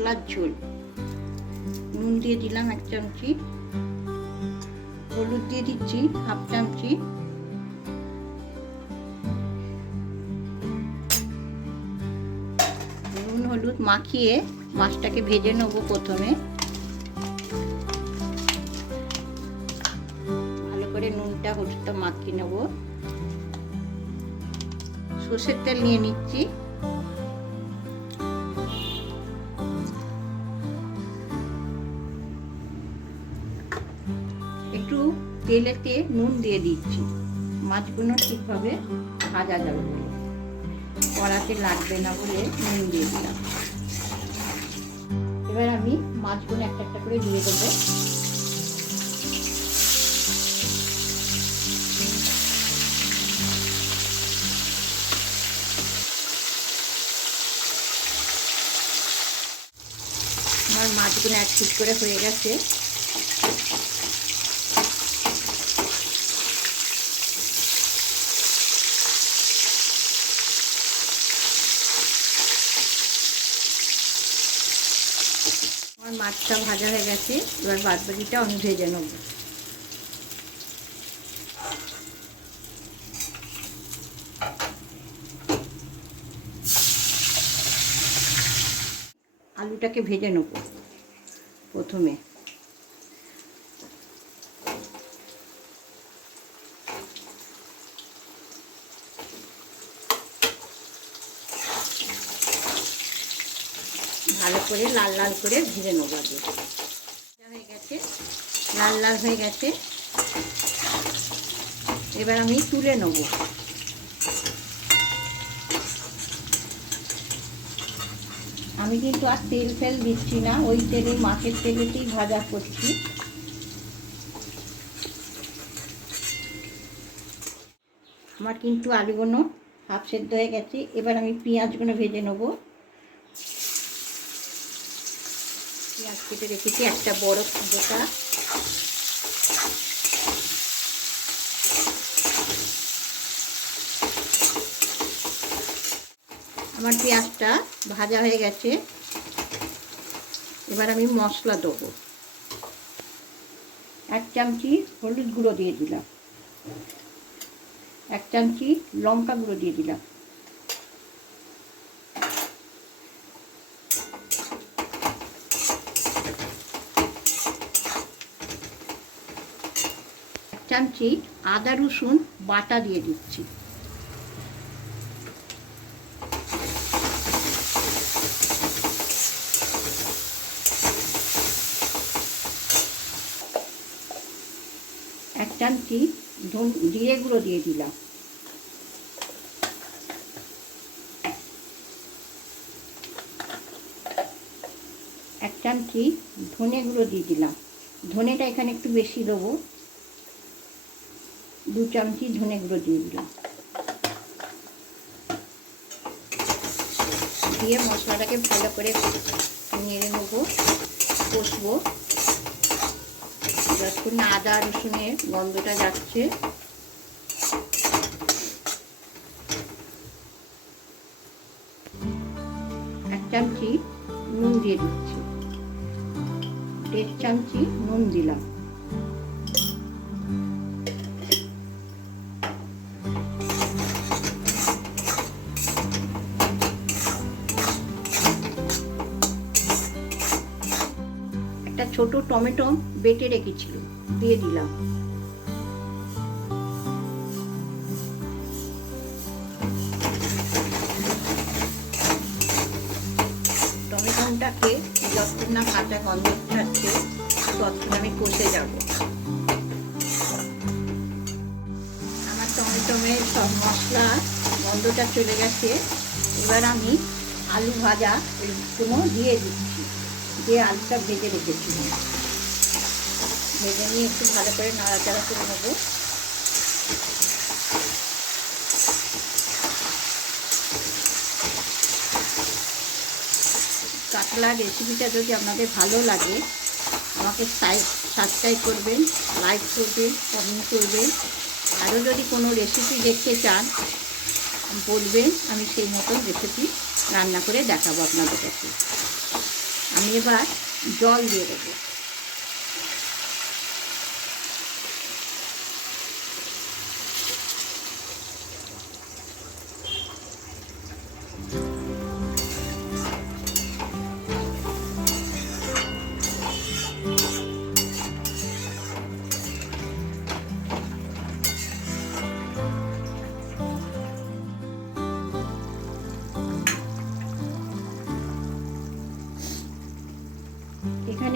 মশলার ঝোল। নুন দিয়ে দিলাম এক চামচি। হলুদ দিয়ে দিচ্ছি হাফ চামচি। নুন, হলুদ মাখিয়ে মাছটাকে ভেজে নেব প্রথমে। ভালো করে নুনটা, হলুদটা মাখিয়ে নেব। সর্ষের তেল নিয়ে নিচ্ছি। তেলেতে নুন দিয়ে দিচ্ছি। মাছগুলো ঠিকভাবে ভাজা যাবে বলে। কড়াতে লাগবে না বলে নুন দিয়ে দিলাম। এবার আমি মাছগুলো একটা একটা করে দিয়ে দেবো। আমার মাছগুলো এক ফিট করে হয়ে গেছে। আমার মাছটা ভাজা হয়ে গেছে, এবার বাদ বাকিটা আমি ভেজে নেব। আলুটাকে ভেজে নেব প্রথমে। ভালো করে লাল লাল করে ভেজে নেব আগে। হয়ে গেছে, লাল লাল হয়ে গেছে। এবার আমি তুলে নেব। আমি কিন্তু আর তেল ফেল দিচ্ছি না, ওই তেলে, মাছের তেলেতেই ভাজা করছি। আমার কিন্তু আলুগুলো হাফ সেদ্ধ হয়ে গেছে, এবার আমি পেঁয়াজগুলো ভেজে নেব। পেঁয়াজ কেটে রেখেছি একটা বড় বোটা আমার পেঁয়াজটা ভাজা হয়ে গেছে। এবার আমি মশলা দেবো। এক চামচি হলুদ গুঁড়ো দিয়ে দিলাম। এক চামচি লঙ্কা গুঁড়ো দিয়ে দিলাম এক চামচি আদা রসুন, বাটা দিয়ে দিচ্ছি। এক চামচি জিরে গুঁড়ো দিয়ে দিলাম। এক চামচি ধনে গুঁড়ো দিয়ে দিলাম। ধনেটা এখানে একটু বেশি দেবো। দু চামচি ধনে গুঁড়ো দিয়ে দিলাম। দিয়ে মশলাটাকে ভালো করে নেড়ে নেব, কষবো। যতক্ষণ না আদা, রসুনের গন্ধটা যাচ্ছে। এক চামচি নুন দিয়ে দিচ্ছি। দেড় চামচি নুন দিলাম। ছোট টমেটো বেটে রেখেছিল। দিয়ে দিলাম। টমেটোটাকে যতক্ষণ না কাঁচা গন্ধ থাকছে ততক্ষণ আমি কষে যাব। আমার টমেটোমের সব মশলা, গন্ধটা চলে গেছে। এবার আমি আলু ভাজা কোনো দিয়ে দিচ্ছি। দিয়ে আলুটা ভেজে রেখেছিলাম। ভেজে নিয়ে একটু ভালো করে নাড়াচাড়া করে নেব। কাতলা রেসিপিটা যদি আপনাদের ভালো লাগে, আমাকে সাবস্ক্রাইব করবেন লাইক করবেন কমেন্ট করবেন। আরও যদি কোনো রেসিপি দেখতে চান, বলবেন, আমি সেই মতো রেসিপি রান্না করে দেখাবো আপনাদের কাছে। আমি এবার জল দিয়ে দেবো।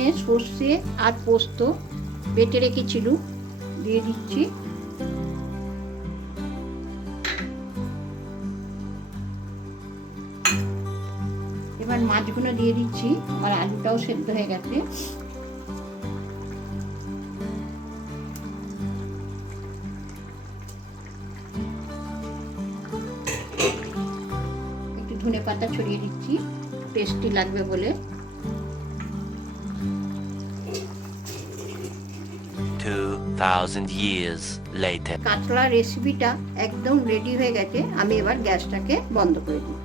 এখানে সর্ষে আর পোস্ত বেটে রেখেছিল, দিয়ে দিচ্ছি। এবার মাছগুলো দিয়ে দিচ্ছি আর আলুটাও সেদ্ধ হয়ে গেছে। একটু ধনে পাতা ছড়িয়ে দিচ্ছি টেস্টি লাগবে বলে। 2000 years later. কাতলা রেসিপিটা একদম রেডি হয়ে গেছে আমি এবার গ্যাসটাকে বন্ধ করে দিচ্ছি